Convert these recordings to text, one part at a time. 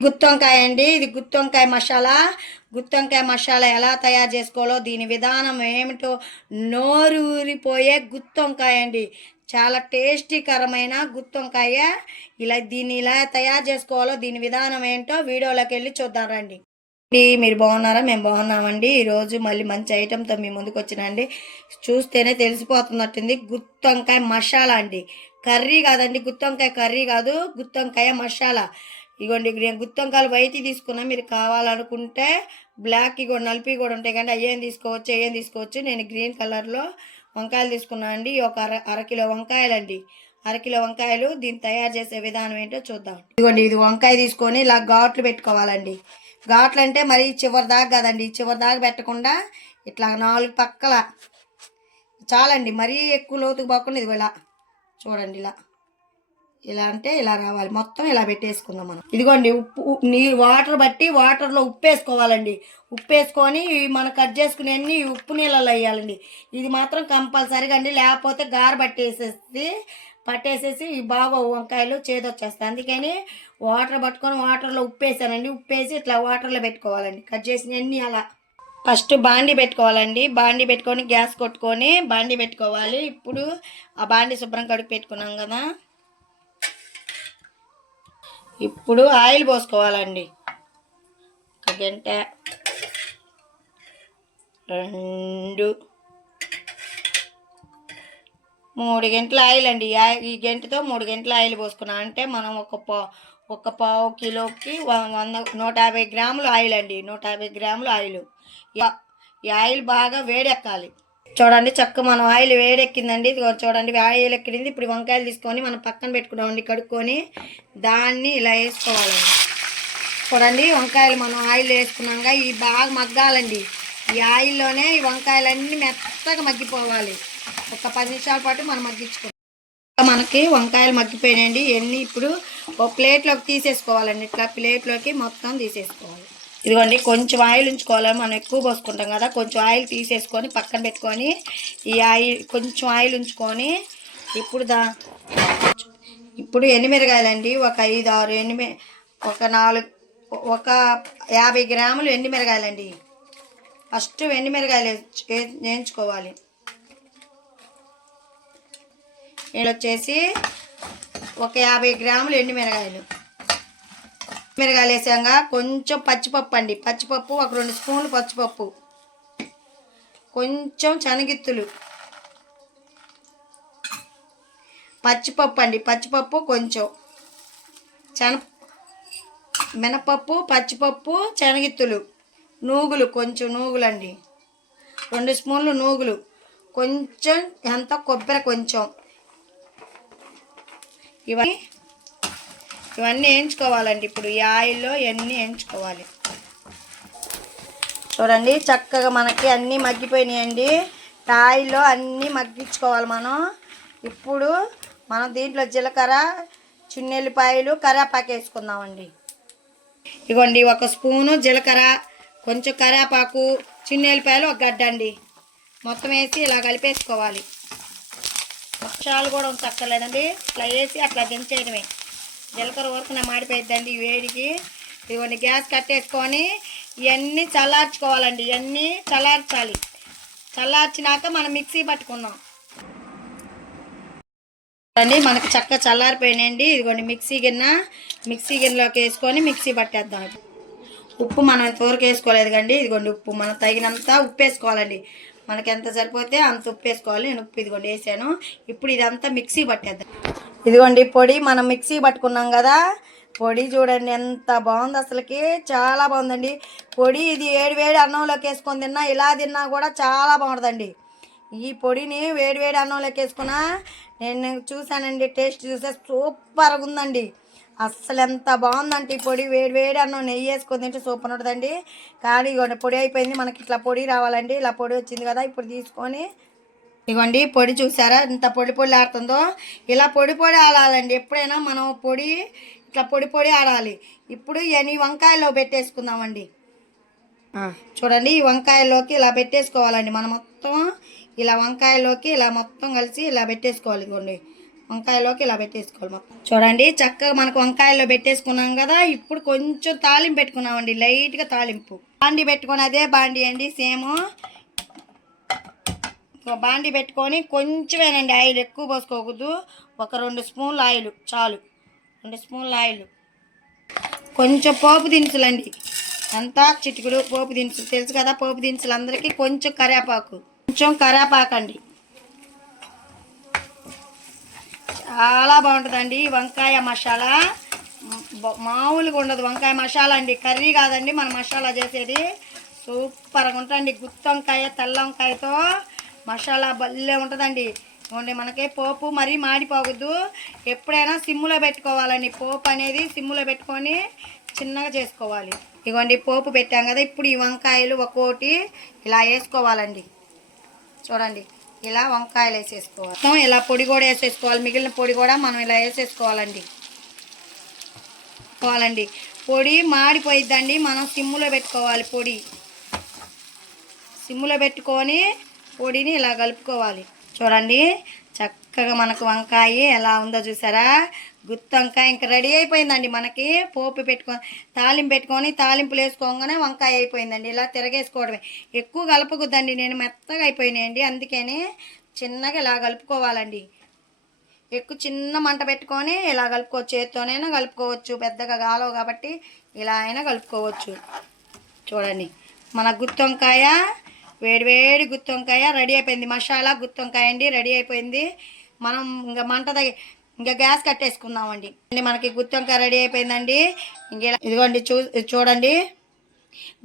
గుత్తొంకాయ అండి. ఇది గుత్తొంకాయ మసాలా. గుత్తొంకాయ మసాలా ఎలా తయారు చేసుకోవాలో దీని విధానం ఏమిటో నోరు ఊరిపోయే గుత్తొంకాయ అండి. చాలా టేస్టీకరమైన గుత్తొంకాయ. ఇలా దీన్ని ఇలా తయారు చేసుకోవాలో దీని విధానం ఏంటో వీడియోలోకి వెళ్ళి చూద్దాం రండి. అండి, మీరు బాగున్నారా? మేము బాగున్నామండి. ఈరోజు మళ్ళీ మంచి ఐటెంతో మీ ముందుకు వచ్చినండి చూస్తేనే తెలిసిపోతున్నట్టుంది. గుత్తొంకాయ మసాలా అండి. కర్రీ కాదండి గుత్తొంకాయ కర్రీ కాదు. గుత్తొంకాయ మసాలా. ఇగోండి ఇక్కడ నేను గుత్తొంకాయలు వైట్ తీసుకున్నా మీరు కావాలనుకుంటే బ్లాక్ ఇగో నలిపి కూడా ఉంటాయి కానీ అయ్యేం తీసుకోవచ్చు ఏం తీసుకోవచ్చు? నేను గ్రీన్ కలర్లో వంకాయలు తీసుకున్నాను అండి. ఒక అర అరకిలో వంకాయలండి. అరకిలో వంకాయలు దీన్ని తయారు చేసే విధానం ఏంటో చూద్దాం. ఇదిగోండి ఇది వంకాయ తీసుకొని ఇలా ఘాట్లు పెట్టుకోవాలండి. ఘాట్లు అంటే మరి చివరి దాకా కదండి. చివరి దాకా పెట్టకుండా ఇట్లా నాలుగు పక్కల చాలండి. మరీ ఎక్కువ లోతుకు పోకుండా ఇది ఇలా చూడండి ఇలా. ఇలా అంటే ఇలా రావాలి? మొత్తం ఇలా పెట్టేసుకుందాం మనం? ఇదిగోండి ఉప్పు నీ నీరు వాటర్ బట్టి వాటర్లో ఉప్పు వేసుకోవాలండి. ఉప్పు వేసుకొని మనం కట్ చేసుకునే అన్ని ఉప్పు నీళ్ళలో వేయాలండి. ఇది మాత్రం కంపల్సరీగా అండి. లేకపోతే గార పట్టేసేసి పట్టేసేసి బాగా వంకాయలు చేదొచ్చేస్తాయి. అందుకని వాటర్ పట్టుకొని వాటర్లో ఉప్పు వేసానండి. ఉప్పు వేసి ఇట్లా వాటర్లో పెట్టుకోవాలండి. కట్ చేసినవన్నీ అలా. ఫస్ట్ బాండి పెట్టుకోవాలండి. బాండి పెట్టుకొని గ్యాస్ కొట్టుకొని బాండి పెట్టుకోవాలి. ఇప్పుడు ఆ బాండి శుభ్రం కడుగు పెట్టుకున్నాం కదా. ఇప్పుడు ఆయిల్ పోసుకోవాలండి. ఒక గంట. రెండు. మూడు గంటల ఆయిల్ అండి. ఈ ఆయి- ఈ గంటతో మూడు గంటల ఆయిల్ పోసుకున్నాం. అంటే మనం ఒక పా ఒక పావు కిలోకి వంద నూట యాభై గ్రాములు ఆయిల్ అండి. నూట యాభై గ్రాములు ఆయిల్. ఈ ఆయిల్ బాగా వేడెక్కాలి. చూడండి చక్క మనం ఆయిల్ వేడెక్కిందండి. ఇది చూడండి ఆయిల్ ఎక్కింది. ఇప్పుడు వంకాయలు తీసుకొని మనం పక్కన పెట్టుకున్నామండి కడుక్కొని దాన్ని ఇలా వేసుకోవాలండి. చూడండి వంకాయలు మనం ఆయిల్ వేసుకున్నాక ఇవి బాగా మగ్గాలండి. ఈ ఆయిల్లోనే ఈ వంకాయలన్నీ మెత్తగా మగ్గిపోవాలి. ఒక పది నిమిషాల పాటు మనం మగ్గించుకోవాలి మనకి వంకాయలు మగ్గిపోయినాయండి. ఇవన్నీ ఇప్పుడు ఒక ప్లేట్లోకి తీసేసుకోవాలండి. ఇట్లా ప్లేట్లోకి మొత్తం తీసేసుకోవాలి. ఇదిగోండి కొంచెం ఆయిల్ ఉంచుకోవాలి. మనం ఎక్కువ పోసుకుంటాం కదా కొంచెం ఆయిల్ తీసేసుకొని పక్కన పెట్టుకొని ఈ ఆయిల్ కొంచెం ఆయిల్ ఉంచుకొని ఇప్పుడు దా ఇప్పుడు ఎండుమిరగాయలండి ఒక ఐదు ఆరు ఎండుమి ఒక నాలుగు ఒక యాభై గ్రాములు ఎండుమిరగాయలండి ఫస్ట్ ఎండుమిరగాయలు వేయించుకోవాలి. వీళ్ళు వచ్చేసి ఒక యాభై గ్రాములు ఎండుమిరగాయలు మిరగాయలు వేసాక కొంచెం పచ్చిపప్పు అండి. పచ్చిపప్పు ఒక రెండు స్పూన్లు పచ్చిపప్పు. కొంచెం శనగిత్తులు. పచ్చిపప్పు అండి. పచ్చిపప్పు కొంచెం. శన మినపప్పు పచ్చిపప్పు శనగిత్తులు. నూగులు కొంచెం నూగులండి. రెండు స్పూన్లు నూగులు. కొంచెం ఎంత? కొబ్బరి కొంచెం. ఇవన్నీ ఇవన్నీ వేయించుకోవాలండి ఇప్పుడు. ఈ ఆయిల్లో ఇవన్నీ వేయించుకోవాలి. చూడండి చక్కగా మనకి అన్నీ మగ్గిపోయినాయండి. ఆయిల్లో అన్నీ మగ్గించుకోవాలి మనం. ఇప్పుడు మనం దీంట్లో జీలకర్ర చిన్నెల్లిపాయలు కరేపాకు వేసుకుందామండి. ఇగోండి ఒక స్పూను జీలకర్ర కొంచెం కరేపాకు చిన్నెల్లిపాయలు ఒక గడ్డ అండి. మొత్తం వేసి ఇలా కలిపేసుకోవాలి. పక్షాలు కూడా ఉంచక్కర్లేదండి. ఇట్లా వేసి అట్లా దించేయడమే. జీలకర్ర వరకు నా మాడిపోయిద్దండి ఈ వేడికి. ఇవన్నీ గ్యాస్ కట్టేసుకొని ఇవన్నీ చల్లార్చుకోవాలండి ఇవన్నీ చల్లార్చాలి. చల్లార్చినాక మనం మిక్సీ పట్టుకున్నాం అండి మనకి చక్క చల్లారిపోయినాయండి. ఇదిగోండి మిక్సీ గిన్నె మిక్సీ గిన్నెలోకి వేసుకొని మిక్సీ పట్టేద్దాం. ఉప్పు మనం ఇంతవరకు వేసుకోలేదు కండి. ఇదిగోండి ఉప్పు మనం తగినంత ఉప్పు వేసుకోవాలండి. మనకి ఎంత సరిపోతే అంత ఉప్పు వేసుకోవాలి. నేను ఉప్పు ఇదిగోండి వేసాను. ఇప్పుడు ఇదంతా మిక్సీ పట్టేద్దాం. ఇదిగోండి పొడి మనం మిక్సీ పట్టుకున్నాం కదా. పొడి చూడండి ఎంత బాగుంది అసలుకి. చాలా బాగుందండి. పొడి ఇది వేడి వేడి అన్నంలోకి వేసుకొని తిన్నా ఇలా తిన్నా కూడా చాలా బాగుంటుందండి ఈ పొడిని వేడి వేడి అన్నంలోకి వేసుకున్నా నేను చూశానండి టేస్ట్ చూస్తే సూపర్గా ఉందండి. అస్సలు ఎంత బాగుందంటే ఈ పొడి. వేడి వేడి అన్నం నెయ్యి వేసుకొని తింటే సూపర్ ఉంటుందండి. కానీ ఇగోండి పొడి అయిపోయింది. మనకి ఇట్లా పొడి రావాలండి. ఇలా పొడి వచ్చింది కదా ఇప్పుడు తీసుకొని ఇగోండి పొడి చూసారా? ఇంత పొడి పొడి ఆడుతుందో? ఇలా పొడి పొడి ఆడాలండి. ఎప్పుడైనా మనం పొడి ఇట్లా పొడి పొడి ఆడాలి. ఇప్పుడు ఇవన్నీ వంకాయలో పెట్టేసుకుందామండి. చూడండి ఈ వంకాయలోకి ఇలా పెట్టేసుకోవాలండి. మనం మొత్తం ఇలా వంకాయలోకి ఇలా మొత్తం కలిసి ఇలా పెట్టేసుకోవాలి ఇదిగోండి వంకాయలోకి ఇలా పెట్టేసుకోవాలి మనం. చూడండి చక్కగా మనకు వంకాయల్లో పెట్టేసుకున్నాం కదా. ఇప్పుడు కొంచెం తాలింపు పెట్టుకున్నామండి. లైట్గా తాలింపు. బాండి పెట్టుకొని అదే బాండి అండి సేమ్. బాండి పెట్టుకొని కొంచెమేనండి ఆయిల్ ఎక్కువ పోసుకోకూడదు. ఒక రెండు స్పూన్లు ఆయిల్ చాలు. రెండు స్పూన్ల ఆయిల్. కొంచెం పోపు దినుసులండి. అంతా చిటికుడు పోపు దినుసులు తెలుసు కదా? పోపు దినుసులు అందరికీ కొంచెం కరేపాకు కొంచెం కరేపాకండి అండి చాలా బాగుంటుందండి వంకాయ మసాలా. మామూలుగా ఉండదు వంకాయ మసాలా అండి. కర్రీ కాదండి మన మసాలా చేసేది. సూపర్గా ఉంటుంది గుత్తి వంకాయ తెల్ల వంకాయతో మసాలా భలే ఉంటుందండి. ఓన్లీ మనకి పోపు మరీ మాడిపోవద్దు. ఎప్పుడైనా సిమ్ములో పెట్టుకోవాలండి. పోపు అనేది సిమ్లో పెట్టుకొని చిన్నగా చేసుకోవాలి. ఇగోండి పోపు పెట్టాం కదా ఇప్పుడు ఈ వంకాయలు ఒక్కోటి ఇలా వేసుకోవాలండి. చూడండి ఇలా వంకాయలు వేసేసుకోవాలి. మొత్తం ఇలా పొడి కూడా వేసేసుకోవాలి. మిగిలిన పొడి కూడా మనం ఇలా వేసేసుకోవాలండి. పోవాలండి. పొడి మాడిపోయిద్దండి. మనం సిమ్ములో పెట్టుకోవాలి పొడి. సిమ్ములో పెట్టుకొని పొడిని ఇలా కలుపుకోవాలి. చూడండి చక్కగా మనకు వంకాయ ఎలా ఉందో చూసారా? గుత్తి వంకాయ ఇంకా రెడీ అయిపోయిందండి మనకి. పోపు పెట్టుకొని తాలింపు పెట్టుకొని తాలింపులు వేసుకోగానే వంకాయ అయిపోయిందండి. ఇలా తిరగేసుకోవడమే. ఎక్కువ కలపకూడదండి. నేను మెత్తగా అయిపోయినాయండి. అందుకని చిన్నగా ఇలా కలుపుకోవాలండి. ఎక్కువ చిన్న మంట పెట్టుకొని ఇలా కలుపుకోవచ్చు చేత్తోనైనా కలుపుకోవచ్చు. పెద్దగా కాలవు కాబట్టి ఇలా అయినా కలుపుకోవచ్చు. చూడండి మన గుత్తి వంకాయ వేడి వేడి గుత్తి వంకాయ రెడీ అయిపోయింది. మసాలా గుత్తి వంకాయ అండి రెడీ అయిపోయింది. మనం ఇంకా మంట ఇంకా గ్యాస్ కట్టేసుకుందామండి. మనకి గుత్తి వంకాయ రెడీ అయిపోయిందండి. ఇంకెలా ఇదిగోండి చూ చూడండి.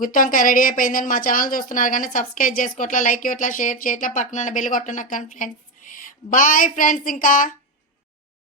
గుత్తి వంకాయ రెడీ అయిపోయిందని మా ఛానల్ చూస్తున్నారు కానీ సబ్స్క్రైబ్ చేసుకోవట్లా లైక్ ఇవ్వట్లా షేర్ చేయట్లా పక్కన బెల్ కొట్టనక్కండి ఫ్రెండ్స్. బాయ్ ఫ్రెండ్స్ ఇంకా.